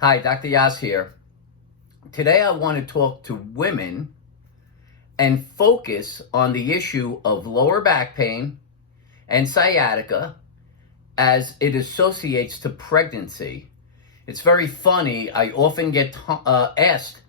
Hi, Dr. Yas here. Today I want to talk to women and focus on the issue of lower back pain and sciatica as it associates to pregnancy. It's very funny. I often get asked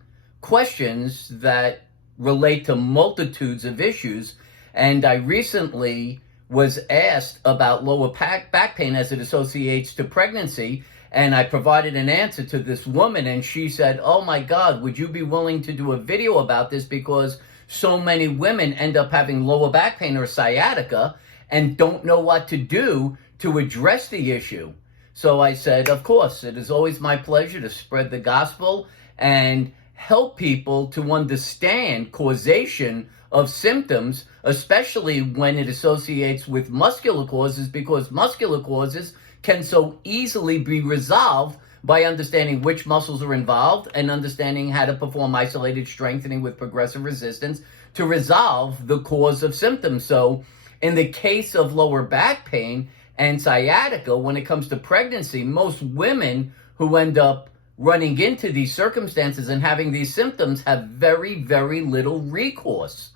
questions that relate to multitudes of issues, and I recently was asked about lower back pain as it associates to pregnancy. And I provided an answer to this woman, and she said, "Oh my God, would you be willing to do a video about this? Because so many women end up having lower back pain or sciatica and don't know what to do to address the issue." So I said, of course, it is always my pleasure to spread the gospel and help people to understand causation of symptoms, especially when it associates with muscular causes, because muscular causes can so easily be resolved by understanding which muscles are involved and understanding how to perform isolated strengthening with progressive resistance to resolve the cause of symptoms. So in the case of lower back pain and sciatica, when it comes to pregnancy, most women who end up running into these circumstances and having these symptoms have very, very little recourse.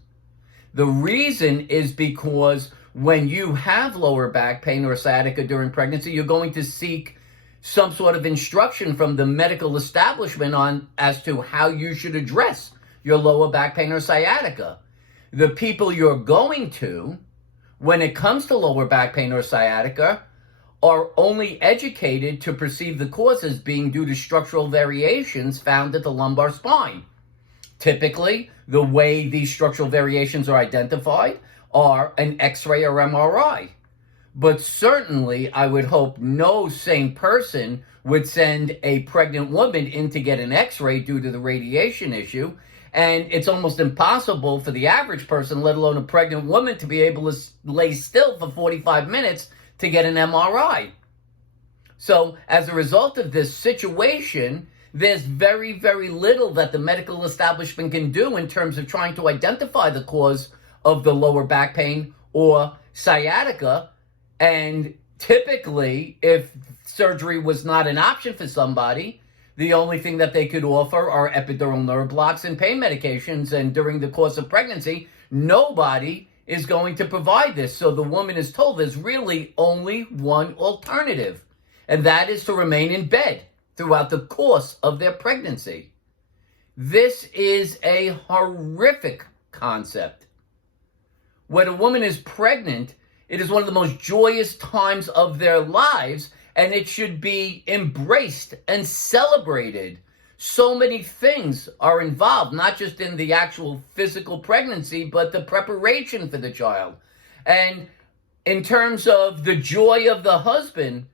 The reason is because when you have lower back pain or sciatica during pregnancy, you're going to seek some sort of instruction from the medical establishment on as to how you should address your lower back pain or sciatica. The people you're going to, when it comes to lower back pain or sciatica, are only educated to perceive the causes being due to structural variations found at the lumbar spine. Typically, the way these structural variations are identified are an X-ray or MRI. But certainly, I would hope no sane person would send a pregnant woman in to get an X-ray due to the radiation issue. And it's almost impossible for the average person, let alone a pregnant woman, to be able to lay still for 45 minutes to get an MRI. So as a result of this situation, there's very, very little that the medical establishment can do in terms of trying to identify the cause of the lower back pain or sciatica. And typically, if surgery was not an option for somebody, the only thing that they could offer are epidural nerve blocks and pain medications. And during the course of pregnancy, nobody is going to provide this. So the woman is told there's really only one alternative, and that is to remain in bed throughout the course of their pregnancy. This is a horrific concept. When a woman is pregnant, it is one of the most joyous times of their lives, and it should be embraced and celebrated. So many things are involved, not just in the actual physical pregnancy, but the preparation for the child. And in terms of the joy of the husband,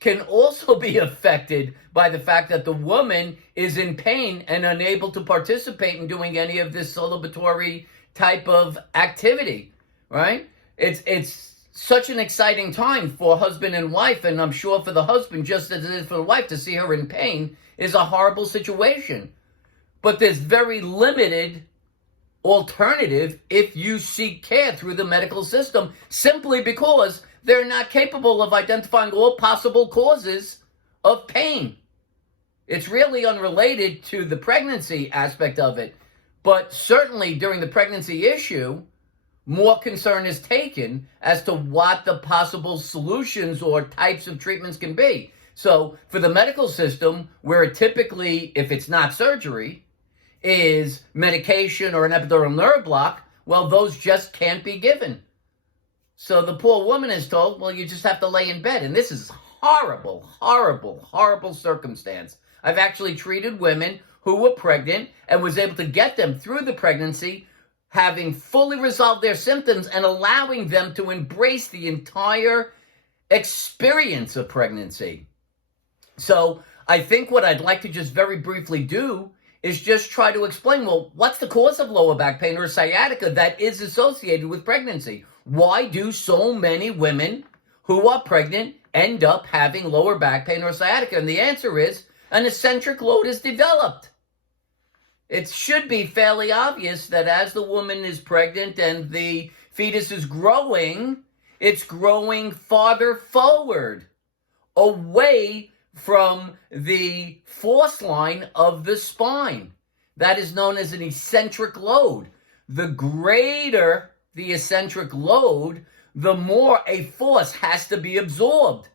can also be affected by the fact that the woman is in pain and unable to participate in doing any of this celebratory type of activity, right? It's such an exciting time for husband and wife, and I'm sure for the husband, just as it is for the wife, to see her in pain is a horrible situation. But there's very limited alternative if you seek care through the medical system, simply because they're not capable of identifying all possible causes of pain. It's really unrelated to the pregnancy aspect of it, but certainly during the pregnancy issue, more concern is taken as to what the possible solutions or types of treatments can be. So for the medical system, where it typically, if it's not surgery, is medication or an epidural nerve block, well, those just can't be given. So the poor woman is told, well, you just have to lay in bed. And this is horrible, horrible, horrible circumstance. I've actually treated women who were pregnant and was able to get them through the pregnancy, having fully resolved their symptoms and allowing them to embrace the entire experience of pregnancy. So I think what I'd like to just very briefly do is just try to explain, well, what's the cause of lower back pain or sciatica that is associated with pregnancy? Why do so many women who are pregnant end up having lower back pain or sciatica? And the answer is an eccentric load is developed. It should be fairly obvious that as the woman is pregnant and the fetus is growing, it's growing farther forward, away from the force line of the spine. That is known as an eccentric load. The greater the eccentric load, the more a force has to be absorbed.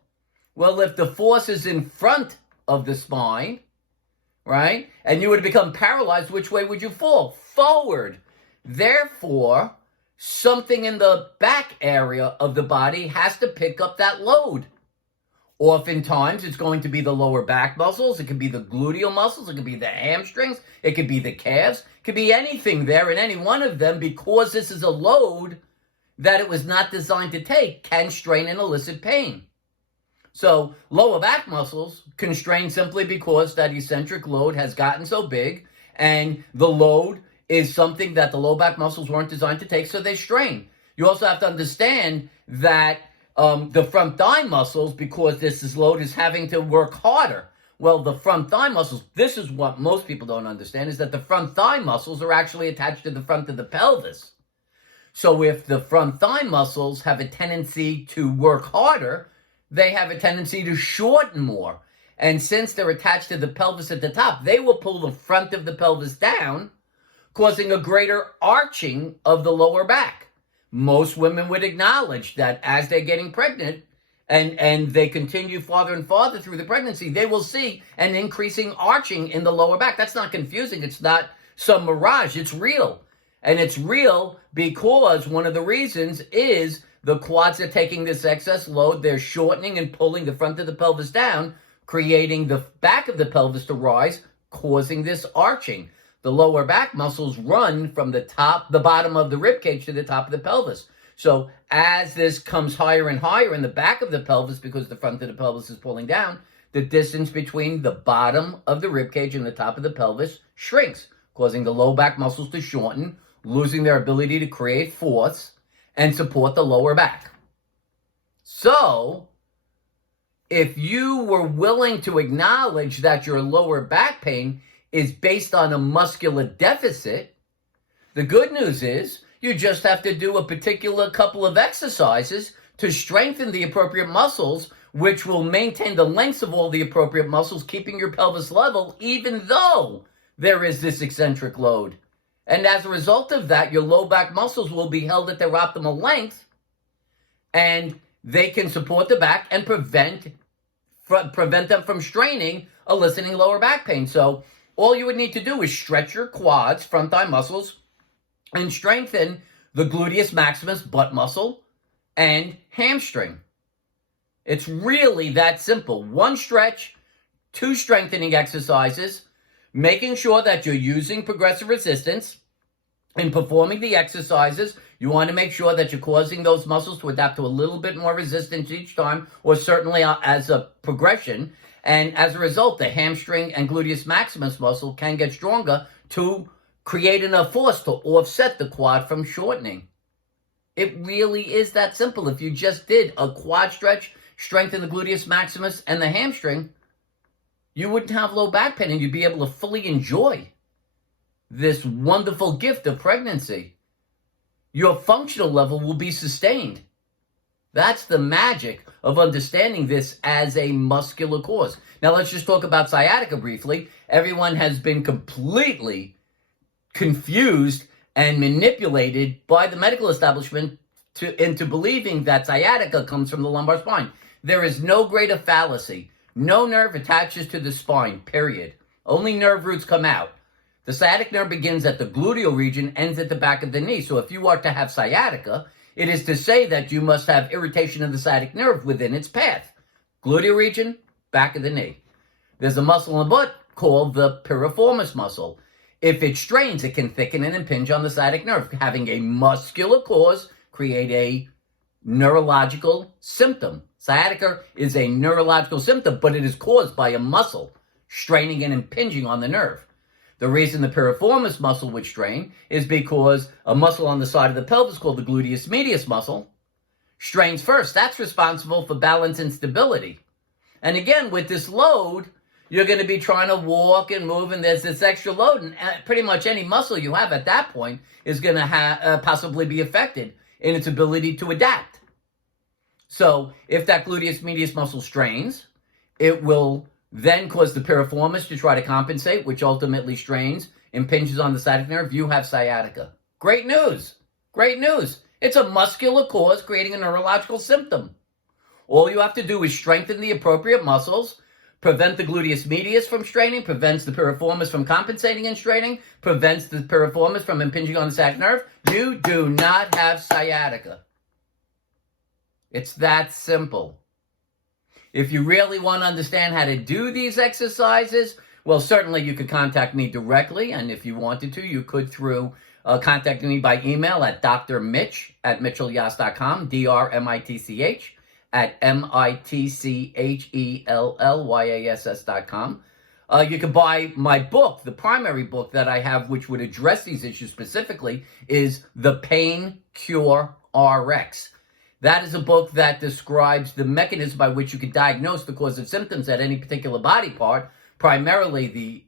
Well, if the force is in front of the spine, right, and you were to become paralyzed, which way would you fall? Forward. Therefore, something in the back area of the body has to pick up that load. Oftentimes, it's going to be the lower back muscles. It could be the gluteal muscles. It could be the hamstrings. It could be the calves. It could be anything there, and any one of them, because this is a load that it was not designed to take, can strain and elicit pain. So lower back muscles constrain simply because that eccentric load has gotten so big, and the load is something that the lower back muscles weren't designed to take, so they strain. You also have to understand that the front thigh muscles, because this load is having to work harder. Well, the front thigh muscles, this is what most people don't understand, is that the front thigh muscles are actually attached to the front of the pelvis. So if the front thigh muscles have a tendency to work harder, they have a tendency to shorten more. And since they're attached to the pelvis at the top, they will pull the front of the pelvis down, causing a greater arching of the lower back. Most women would acknowledge that as they're getting pregnant and they continue farther and farther through the pregnancy, they will see an increasing arching in the lower back. That's not confusing. It's not some mirage. It's real. And it's real because one of the reasons is the quads are taking this excess load. They're shortening and pulling the front of the pelvis down, creating the back of the pelvis to rise, causing this arching. The lower back muscles run from the bottom of the rib cage to the top of the pelvis. So as this comes higher and higher in the back of the pelvis, because the front of the pelvis is pulling down, the distance between the bottom of the rib cage and the top of the pelvis shrinks, causing the low back muscles to shorten, losing their ability to create force and support the lower back. So if you were willing to acknowledge that your lower back pain is based on a muscular deficit, the good news is you just have to do a particular couple of exercises to strengthen the appropriate muscles, which will maintain the lengths of all the appropriate muscles, keeping your pelvis level, even though there is this eccentric load. And as a result of that, your low back muscles will be held at their optimal length, and they can support the back and prevent them from straining, eliciting lower back pain. So all you would need to do is stretch your quads, front thigh muscles, and strengthen the gluteus maximus, butt muscle, and hamstring. It's really that simple. One stretch, two strengthening exercises, making sure that you're using progressive resistance in performing the exercises. You want to make sure that you're causing those muscles to adapt to a little bit more resistance each time, or certainly as a progression. And as a result, the hamstring and gluteus maximus muscle can get stronger to create enough force to offset the quad from shortening. It really is that simple. If you just did a quad stretch, strengthen the gluteus maximus and the hamstring, you wouldn't have low back pain, and you'd be able to fully enjoy this wonderful gift of pregnancy. Your functional level will be sustained. That's the magic of understanding this as a muscular cause. Now let's just talk about sciatica briefly. Everyone has been completely confused and manipulated by the medical establishment into believing that sciatica comes from the lumbar spine. There is no greater fallacy. No nerve attaches to the spine, period. Only nerve roots come out. The sciatic nerve begins at the gluteal region, ends at the back of the knee. So if you are to have sciatica, it is to say that you must have irritation of the sciatic nerve within its path. Gluteal region, back of the knee. There's a muscle in the butt called the piriformis muscle. If it strains, it can thicken and impinge on the sciatic nerve, having a muscular cause create a neurological symptom. Sciatica is a neurological symptom, but it is caused by a muscle straining and impinging on the nerve. The reason the piriformis muscle would strain is because a muscle on the side of the pelvis called the gluteus medius muscle strains first. That's responsible for balance and stability. And again, with this load, you're going to be trying to walk and move, and there's this extra load, and pretty much any muscle you have at that point is going to possibly be affected in its ability to adapt. So if that gluteus medius muscle strains, it will then cause the piriformis to try to compensate, which ultimately strains, impinges on the sciatic nerve, you have sciatica. Great news. Great news. It's a muscular cause creating a neurological symptom. All you have to do is strengthen the appropriate muscles, prevent the gluteus medius from straining, prevents the piriformis from compensating and straining, prevents the piriformis from impinging on the sciatic nerve. You do not have sciatica. It's that simple. If you really want to understand how to do these exercises, well, certainly you could contact me directly, and if you wanted to, you could through contacting me by email at drmitch@mitchellyas.com, DRMITCH @MITCHELLYASS.com. You can buy my book. The primary book that I have, which would address these issues specifically, is The Pain Cure RX. That is a book that describes the mechanism by which you can diagnose the cause of symptoms at any particular body part, primarily the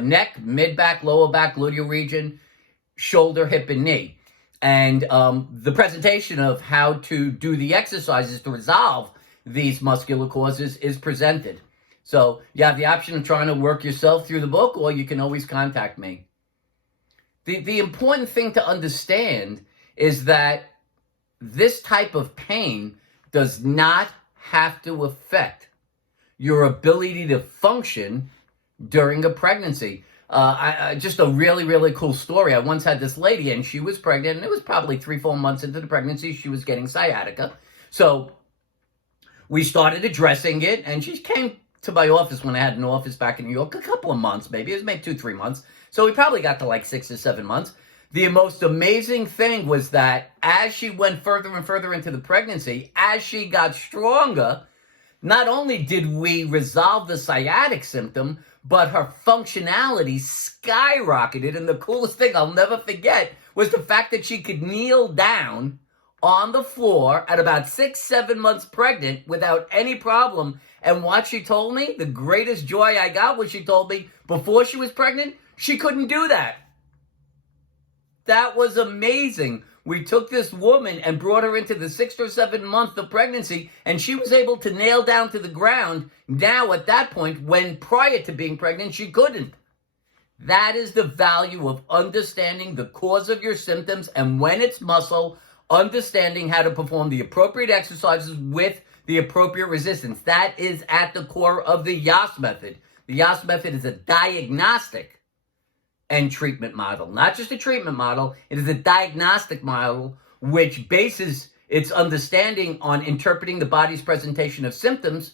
neck, mid-back, lower back, gluteal region, shoulder, hip, and knee. And the presentation of how to do the exercises to resolve these muscular causes is presented. So you have the option of trying to work yourself through the book, or you can always contact me. The important thing to understand is that this type of pain does not have to affect your ability to function during a pregnancy. Just a really, really cool story. I once had this lady, and she was pregnant, and it was probably 3-4 months into the pregnancy. She was getting sciatica. So we started addressing it, and she came to my office when I had an office back in New York, a couple of months maybe. It was maybe 2-3 months. So we probably got to like 6 or 7 months. The most amazing thing was that as she went further and further into the pregnancy, as she got stronger, not only did we resolve the sciatic symptom, but her functionality skyrocketed. And the coolest thing I'll never forget was the fact that she could kneel down on the floor at about 6-7 months pregnant without any problem. And what she told me, the greatest joy I got was she told me before she was pregnant, she couldn't do that. That was amazing. We took this woman and brought her into the 6th or 7th month of pregnancy, and she was able to nail down to the ground now at that point, when prior to being pregnant, she couldn't. That is the value of understanding the cause of your symptoms, and when it's muscle, understanding how to perform the appropriate exercises with the appropriate resistance. That is at the core of the YAS method. The YAS method is a diagnostic and treatment model. Not just a treatment model, it is a diagnostic model which bases its understanding on interpreting the body's presentation of symptoms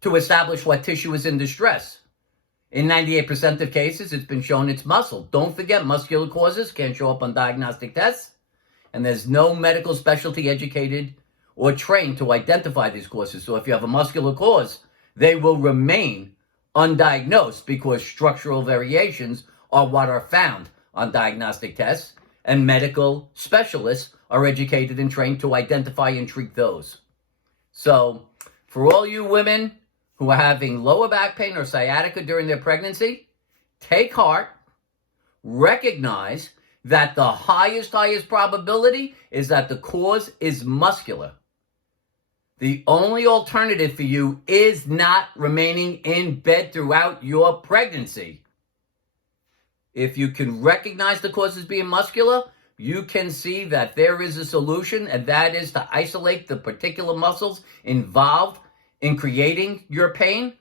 to establish what tissue is in distress. In 98% of cases, it's been shown it's muscle. Don't forget, muscular causes can't show up on diagnostic tests, and there's no medical specialty educated or trained to identify these causes. So if you have a muscular cause, they will remain undiagnosed because structural variations are what are found on diagnostic tests, and medical specialists are educated and trained to identify and treat those. So, for all you women who are having lower back pain or sciatica during their pregnancy, take heart, recognize that the highest probability is that the cause is muscular. The only alternative for you is not remaining in bed throughout your pregnancy. If you can recognize the cause as being muscular, you can see that there is a solution, and that is to isolate the particular muscles involved in creating your pain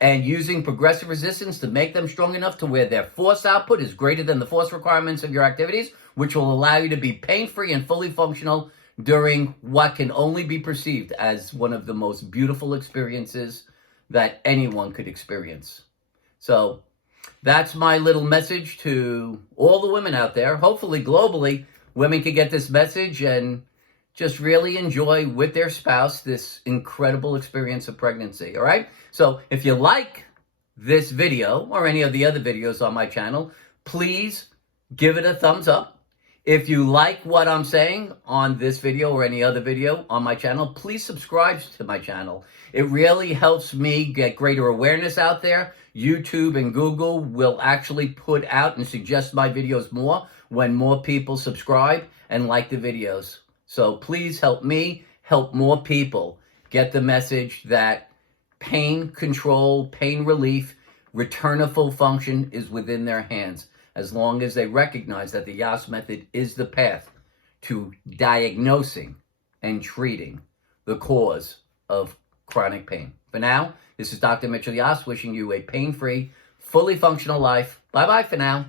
and using progressive resistance to make them strong enough to where their force output is greater than the force requirements of your activities, which will allow you to be pain-free and fully functional during what can only be perceived as one of the most beautiful experiences that anyone could experience. So, that's my little message to all the women out there. Hopefully, globally, women can get this message and just really enjoy with their spouse this incredible experience of pregnancy, all right? So if you like this video or any of the other videos on my channel, please give it a thumbs up. If you like what I'm saying on this video or any other video on my channel, please subscribe to my channel. It really helps me get greater awareness out there. YouTube and Google will actually put out and suggest my videos more when more people subscribe and like the videos. So please help me help more people get the message that pain control, pain relief, return of full function is within their hands, as long as they recognize that the Yas method is the path to diagnosing and treating the cause of chronic pain. For now, this is Dr. Mitchell Yas wishing you a pain-free, fully functional life. Bye-bye for now.